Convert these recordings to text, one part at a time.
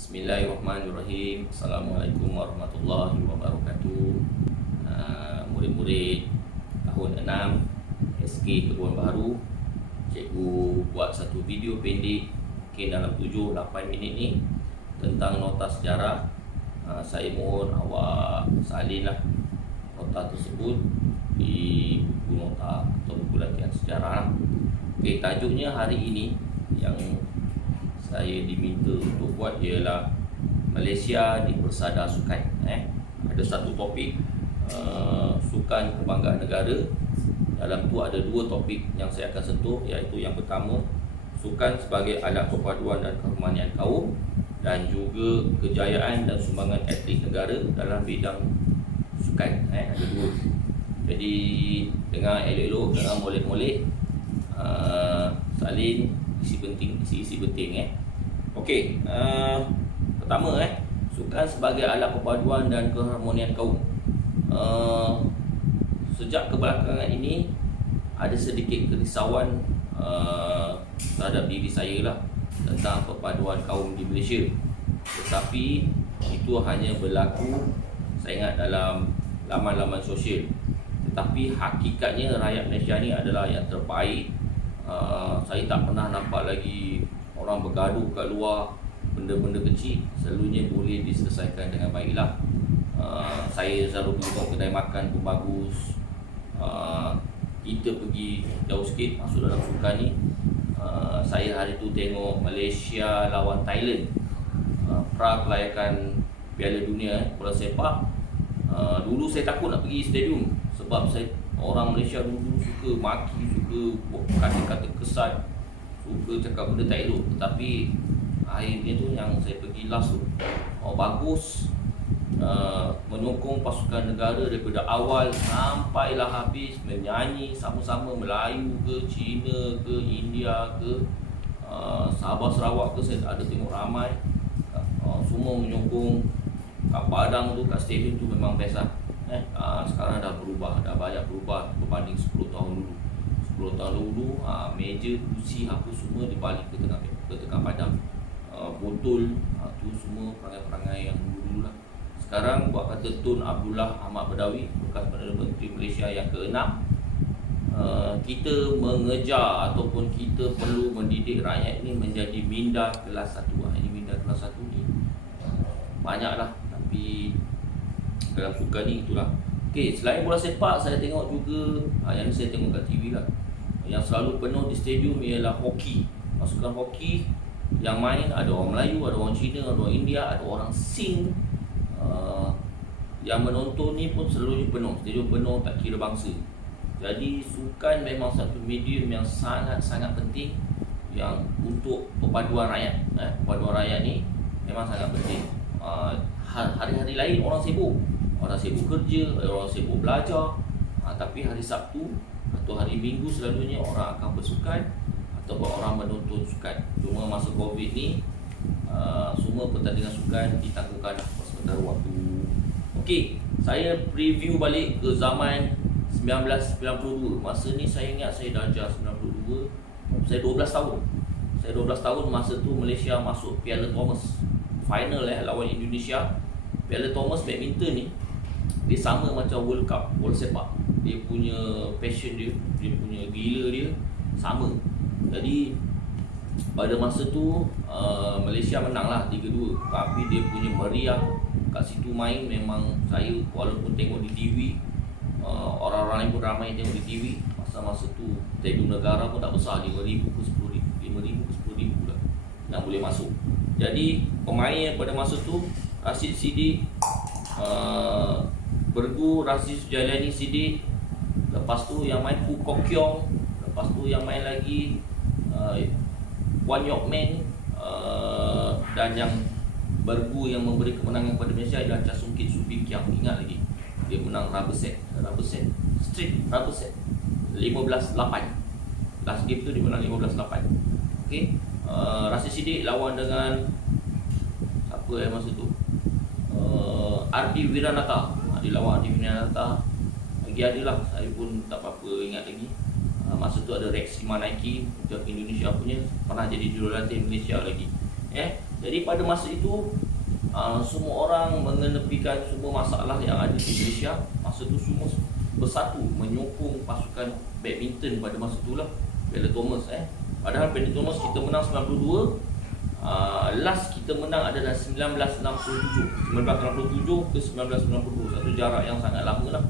Bismillahirrahmanirrahim. Assalamualaikum warahmatullahi wabarakatuh. Murid-murid tahun 6 SK Kebun Baharu, cikgu buat satu video pendek mungkin dalam 7-8 minit ni tentang nota sejarah. Saya mohon awak salinlah nota tersebut di buku nota atau buku latihan sejarah. Okey, tajuknya hari ini yang saya diminta untuk buat ialah Malaysia di Persada Sukan. Ada satu topik sukan kebanggaan negara. Dalam tu ada dua topik yang saya akan sentuh, iaitu yang pertama sukan sebagai alat perpaduan dan keharmonian kaum, dan juga kejayaan dan sumbangan atlet negara dalam bidang sukan. Ada dua. Jadi dengar elok-elok, dengar molek-molek, salin isi penting. Okey, pertama sukan sebagai alat perpaduan dan keharmonian kaum. Sejak kebelakangan ini ada sedikit kerisauan terhadap diri saya lah tentang perpaduan kaum di Malaysia. Tetapi itu hanya berlaku, saya ingat, dalam laman-laman sosial. Tetapi hakikatnya rakyat Malaysia ni adalah yang terbaik. Saya tak pernah nampak lagi orang bergaduh kat luar benda-benda kecil, selalunya boleh diselesaikan dengan baiklah. Saya selalu pergi kedai makan pun bagus. Kita pergi jauh sikit masuk dalam sukan ni. Saya hari tu tengok Malaysia lawan Thailand, pra kelayakan Piala Dunia bola sepak. Dulu saya takut nak pergi stadium sebab orang Malaysia dulu suka maki, suka kata-kata kesan, suka cakap benda tak elok. Tetapi akhirnya tu yang saya pergi last tu, bagus, menyokong pasukan negara daripada awal sampailah habis, menyanyi sama-sama, Melayu ke, Cina ke, India ke, Sabah Sarawak ke, saya ada tengok ramai. Semua menyokong. Kat Padang tu, kat stadium tu memang best lah. Sekarang dah berubah, dah banyak berubah berbanding 10 tahun dulu. 10 tahun dulu, meja, kursi, apa semua dibalik ke tengah padang. Botol, tu semua perangai-perangai yang dulu-dulu lah. Sekarang buat kata Tun Abdullah Ahmad Badawi, bekas Perdana Menteri Malaysia yang ke-6, kita mengejar ataupun kita perlu mendidik rakyat ni menjadi minda kelas 1. Ini minda kelas 1 ni banyaklah, tapi dalam sukan ni itulah. Okey, selain bola sepak, saya tengok juga yang saya tengok kat TV lah, yang selalu penuh di stadium ialah hoki. Pasukan hoki yang main ada orang Melayu, ada orang Cina, ada orang India, ada orang Sing. Yang menonton ni pun selalunya penuh, stadium penuh, tak kira bangsa. Jadi sukan memang satu medium yang sangat-sangat penting yang untuk perpaduan rakyat. Perpaduan rakyat ni memang sangat penting. Hari-hari lain orang sibuk kerja, orang sibuk belajar, tapi hari Sabtu atau hari Minggu selalunya orang akan bersukan atau orang menonton sukan. Cuma masa Covid ni semua pertandingan sukan ditangguhkan sementara waktu. Okey, saya preview balik ke zaman 1992. Masa ni saya ingat saya darjah 92. Saya 12 tahun. Saya 12 tahun masa tu Malaysia masuk Piala Thomas final lawan Indonesia. Piala Thomas badminton ni dia sama macam World Cup bola sepak. Dia punya passion dia punya gila dia sama. Jadi pada masa tu Malaysia menang lah 3-2. Tapi dia punya meriah kat situ main memang, saya walaupun tengok di TV, orang-orang lain pun ramai tengok di TV. Masa-masa tu stadium negara pun tak besar, 5,000 ke 10,000, 5,000 ke 10,000 lah yang boleh masuk. Jadi pemain pada masa tu Rashid Siddiq, Bergu Rashid Sujalani Siddiq, lepas tu yang main Fu Kok Kiong, lepas tu yang main lagi Wan Yok Meng, dan yang Bergu yang memberi kemenangan kepada Malaysia adalah Cha Sung Kit Supin Kiang. Ingat lagi, dia menang rubber set, street rubber set 15-8. Last game tu dia menang 15-8. Okey, Rashid Siddiq lawan dengan siapa masa tu, Ardi Wiranata. Dia lawan Ardi Wiranata. Lagi adalah, saya pun tak apa-apa ingat lagi. Masa tu ada Rex Simanaki, Indonesia punya, pernah jadi jurulatih Malaysia lagi. Jadi pada masa itu semua orang mengenepikan semua masalah yang ada di Malaysia. Masa tu semua bersatu menyokong pasukan badminton pada masa itulah, Bella Thomas. Padahal Bella Thomas kita menang 92. Last kita menang adalah 1967 ke 1992. Satu jarak yang sangat lama lah,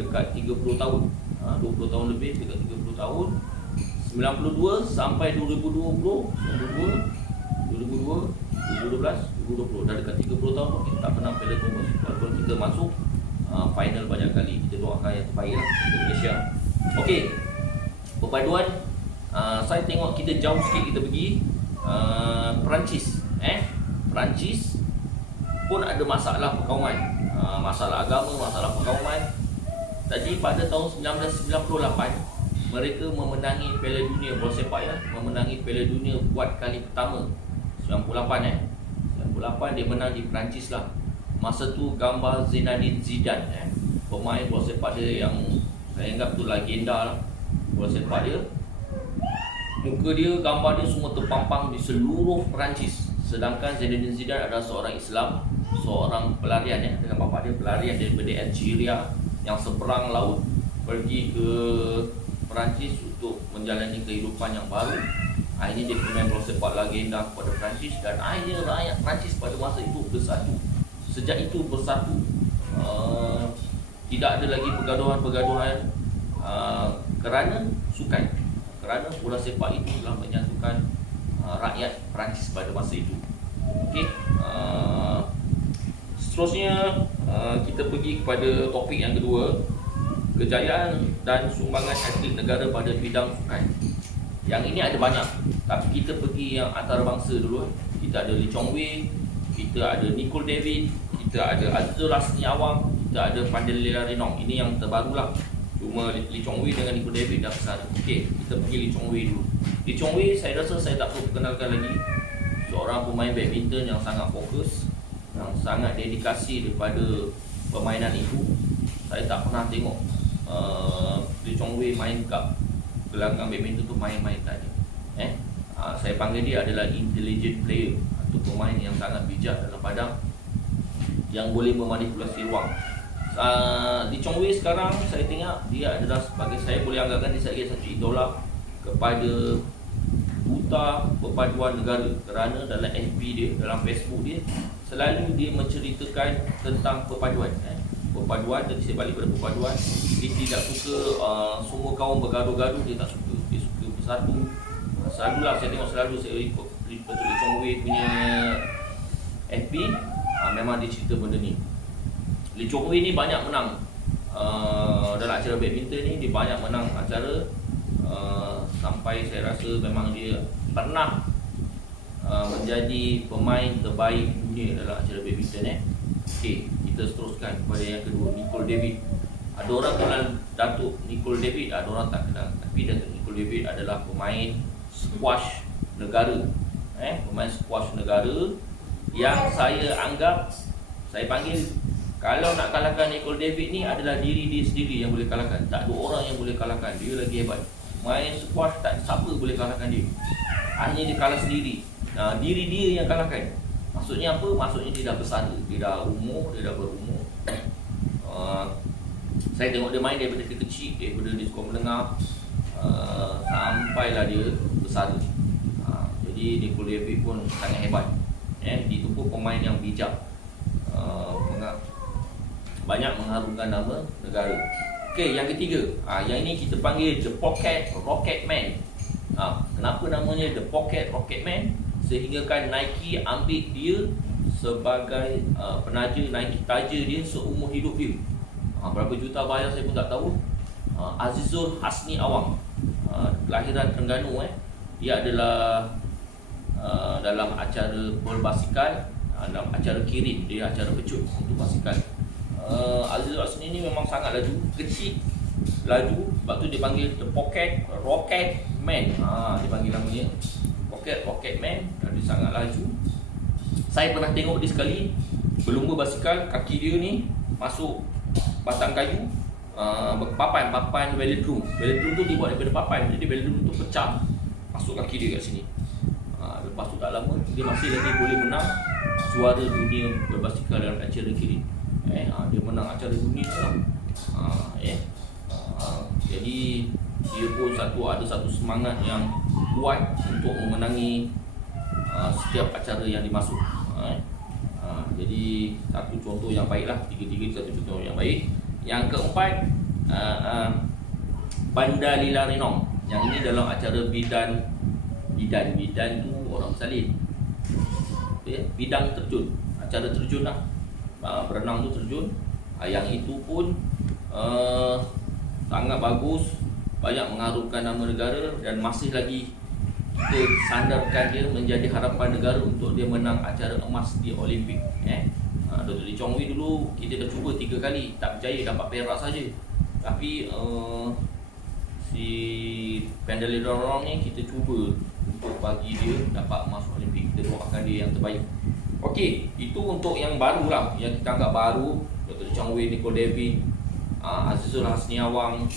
dekat 30 tahun, 20 tahun lebih, dekat 30 tahun. 92 sampai 2020, 2012, 2020, dah dekat 30 tahun pun kita tak pernah Piala Thomas. Walaupun kita masuk final banyak kali. Kita doakan yang terbaik lah untuk Malaysia. Okey, perpaduan, saya tengok kita jauh sikit kita pergi Perancis. Perancis pun ada masalah perkauman, masalah agama, masalah perkauman. Jadi pada tahun 1998 mereka memenangi Piala Dunia bola sepak, memenangi Piala Dunia buat kali pertama. 98 dia menang di Perancis lah. Masa tu gambar Zinedine Zidane, pemain bola sepak dia yang saya anggap tu legenda lah bola sepak dia. Muka dia, gambar dia semua terpampang di seluruh Perancis. Sedangkan Zinedine Zidane adalah seorang Islam, seorang pelarian dengan bapa dia pelarian daripada Algeria yang seberang laut pergi ke Perancis untuk menjalani kehidupan yang baru. Akhirnya dia pemain bola sepak legenda kepada Perancis, dan akhirnya rakyat Perancis pada masa itu bersatu. Sejak itu bersatu, tidak ada lagi pergaduhan-pergaduhan kerana sukan, kerana bola sepak itu telah menyatukan rakyat Perancis pada masa itu. Okey, seterusnya kita pergi kepada topik yang kedua, kejayaan dan sumbangan atlet negara pada bidang sukan. Yang ini ada banyak, tapi kita pergi yang antarabangsa dulu. Kita ada Lee Chong Wei, kita ada Nicol David, kita ada Azizul Hasni Awang, kita ada Pandelila Renong. Ini yang terbarulah. Cuma Lee Chong Wei dengan Nicol David dah besar. Okey, kita pergi Lee Chong Wei dulu. Lee Chong Wei saya rasa saya tak perlu perkenalkan lagi. Seorang pemain badminton yang sangat fokus, yang sangat dedikasi daripada permainan itu. Saya tak pernah tengok Lee Chong Wei main kat gelanggang badminton tu main-main tak ada. Saya panggil dia adalah intelligent player, atau pemain yang sangat bijak dalam padang, yang boleh memanipulasi ruang. Lee Chong Wei sekarang saya tengok dia adalah sebagai, saya boleh anggapkan dia sebagai satu idola kepada duta perpaduan negara, kerana dalam FB dia, dalam Facebook dia, selalu dia menceritakan tentang perpaduan. Perpaduan, jadi saya balik pada perpaduan. Dia tidak suka semua kaum bergaduh-gaduh, dia tak suka. Dia suka bersatu. Selalulah saya tengok, selalu saya ikut Lee Chong Wei punya FB, memang dia cerita benda ni. Lee Chong Wei ni banyak menang dalam acara badminton ni, dia banyak menang acara, sampai saya rasa memang dia pernah menjadi pemain terbaik dunia dalam acara badminton. Okey, kita teruskan kepada yang kedua, Nicol David. Ada orang kenal Datuk Nicol David, ada orang tak kenal. Tapi Datuk Nicol David adalah pemain squash negara. Pemain squash negara yang saya anggap, saya panggil, kalau nak kalahkan Nicol David ni adalah diri dia sendiri yang boleh kalahkan. Tak ada orang yang boleh kalahkan. Dia lagi hebat. Main squash tak siapa boleh kalahkan dia. Akhirnya dia kalah sendiri. Diri dia yang kalahkan. Maksudnya apa? Maksudnya dia dah besar, dia dah umur, dia dah berumur. Saya tengok dia main daripada dia kecil, daripada dia sekolah menengah, sampailah dia besar. Jadi Nicol David pun sangat hebat. Dia tu pun pemain yang bijak, banyak mengharumkan nama negara. Okey, yang ketiga, yang ini kita panggil The Pocket Rocket Man. Kenapa namanya The Pocket Rocket Man? Sehingga kan Nike ambil dia sebagai penaja, Nike taja dia seumur hidup dia. Berapa juta bayar saya pun tak tahu. Azizul Hasni Awang, kelahiran Terengganu. Dia adalah dalam acara berbasikal, dalam acara kirim, dia acara pecut untuk basikal. Azizul Hasni ni memang sangat laju, kecil, laju. Sebab tu dia panggil The Pocket Rocket Man. Dia panggil namanya Pocket Rocket Man, dan dia sangat laju. Saya pernah tengok dia sekali berlumba basikal, kaki dia ni masuk batang kayu, papan velodrome. Velodrome tu dibuat daripada papan, jadi velodrome tu pecah, masuk kaki dia kat sini. Lepas lepas tu tak lama dia masih lagi boleh menang juara dunia berbasikal dalam acara kiri. Dia menang acara dunia lah. Jadi dia pun ada satu semangat yang kuat untuk memenangi setiap acara yang dimasuk. Jadi satu contoh yang baiklah, tiga-tiga satu contoh yang baik. Yang keempat, Banda Lila Renong. Yang ini dalam acara bidan tu orang bersalin. Bidang terjun, acara terjun lah. Berenang tu terjun. Yang itu pun sangat bagus, banyak mengharumkan nama negara dan masih lagi kita sandarkan dia menjadi harapan negara untuk dia menang acara emas di Olimpik. Dr. Lee Chong Wei dulu kita dah cuba 3 kali, tak berjaya, dapat perak saja. Tapi si Pendali Dorong ni kita cuba untuk bagi dia dapat emas Olimpik. Kita doakan dia yang terbaik. Okey, itu untuk yang baru lah, yang kita anggap baru. Dr. Chong Wei, Nicole David, Azizul Hasniawang,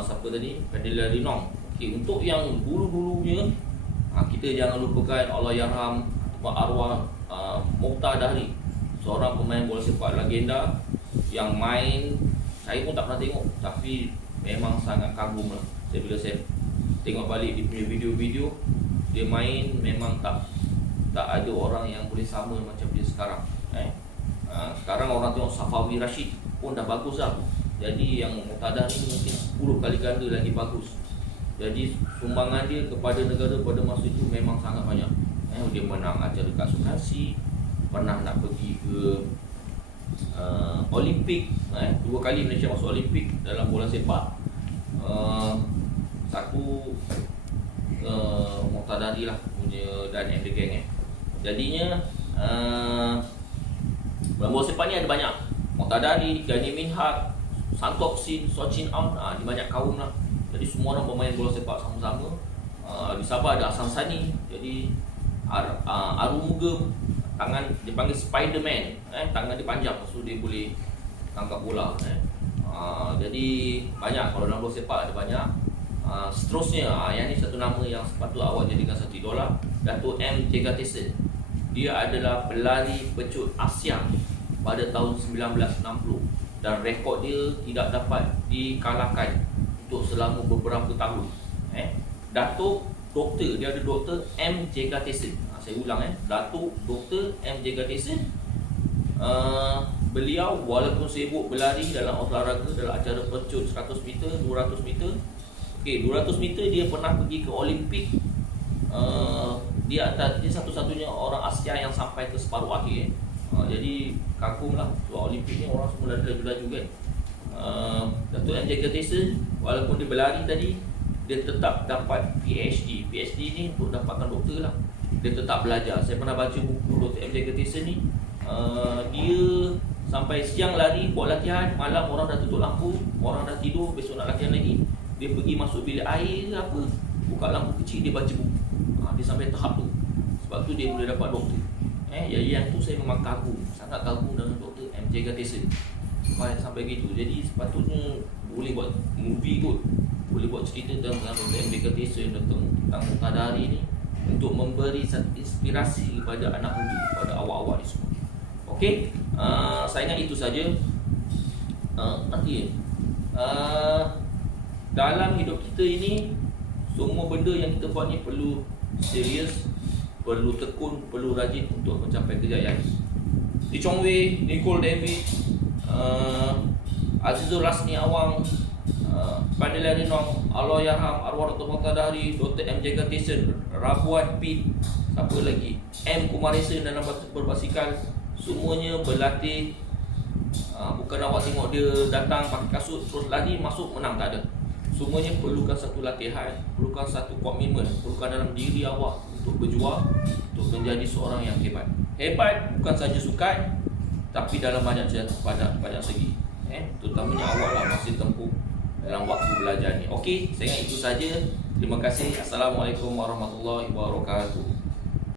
siapa tadi? Pendali Rinong. Okey, untuk yang dulu-dulunya, kita jangan lupakan Allahyarham arwah Mokhtar Dahri, seorang pemain bola sepak legenda yang main saya pun tak pernah tengok, tapi memang sangat kagum lah. Bila saya tengok balik dia punya video-video, dia main memang tak ada orang yang boleh sama macam dia sekarang. Sekarang orang tengok Safawi Rashid pun dah bagus lah. Jadi yang Mokhtar Dahri mungkin 10 kali ganda lagi bagus. Jadi sumbangan dia kepada negara pada masa itu memang sangat banyak. Dia menang acara kat Sukasi, pernah nak pergi ke Olimpik, 2 kali Malaysia masuk Olimpik dalam bola sepak. Satu Mokhtar Dahri lah punya dan the gang. Jadinya dalam bola sepak ni ada banyak. Mokhtar Dahri, Gani Minhak, Santok Sin, Sochin Aun, di banyak kaum lah. Jadi semua orang bermain bola sepak sama-sama. Di Sabah ada Hasan Sani. Jadi Arumugam, tangan dia panggil Spiderman, tangan dia panjang, so dia boleh tangkap bola. Jadi banyak, kalau dalam bola sepak ada banyak. Seterusnya, yang ni satu nama yang sepatut awak jadikan satu idola, Dato' M. Jegatesan. Dia adalah pelari pecut Asia pada tahun 1960 dan rekod dia tidak dapat dikalahkan untuk selama beberapa tahun. Datuk Doktor, dia ada Doktor M. Jegatesan. Saya ulang, Datuk Doktor M. Jegatesan. Beliau walaupun sibuk berlari dalam olahraga, dalam acara pecut 100 meter, 200 meter. Okey, 200 meter dia pernah pergi ke Olimpik. Dia satu-satunya orang Asia yang sampai ke separuh akhir. Jadi kagumlah sebab Olimpik ni orang semua laju-laju kan. Datuk M. Jegatesan walaupun dia berlari tadi, dia tetap dapat PhD. PhD ni untuk dapatkan doktor lah. Dia tetap belajar. Saya pernah baca buku Dr. M. Jegatesan ni. Dia sampai siang lari, buat latihan, malam orang dah tutup lampu, orang dah tidur, besok nak latihan lagi. Dia pergi masuk bilik air apa, buka lampu kecil, dia baca buku. Dia sampai tahap tu. Sebab tu dia boleh dapat doktor. Yang tu saya memang kagum, sangat kagum dengan Dr. M. Jegatesan. Sampai gitu. Jadi sepatutnya boleh buat movie kot, boleh buat cerita tentang Dr. M. Jegatesan, tentang Mokhtar Dahri ni, untuk memberi inspirasi kepada anak muda, kepada awak-awak ni semua. Okey, saya ingat itu saja. Nanti dalam hidup kita ini, semua benda yang kita buat ni perlu serius, perlu tekun, perlu rajin untuk mencapai kejayaan. Lee Chong Wei, Nicole David, Azizul Hasniawang, Pendali Rinong, Allahyarham arwah Dr. Mokhtar Dahri, Dr. M. Jegatesan, Rabuan Pit, siapa lagi, M. Kumarisan dalam berbasikal, semuanya berlatih. Bukan awak tengok dia datang pakai kasut terus lari masuk menang, tak ada. Semuanya perlukan satu latihan, perlukan satu komitmen, perlukan dalam diri awak untuk berjuang, untuk menjadi seorang yang hebat. Hebat bukan saja sukan, tapi dalam banyak segi. Terutamanya awak lah masih tempuh dalam waktu belajar ni. Okey, saya ingat itu saja. Terima kasih. Assalamualaikum warahmatullahi wabarakatuh.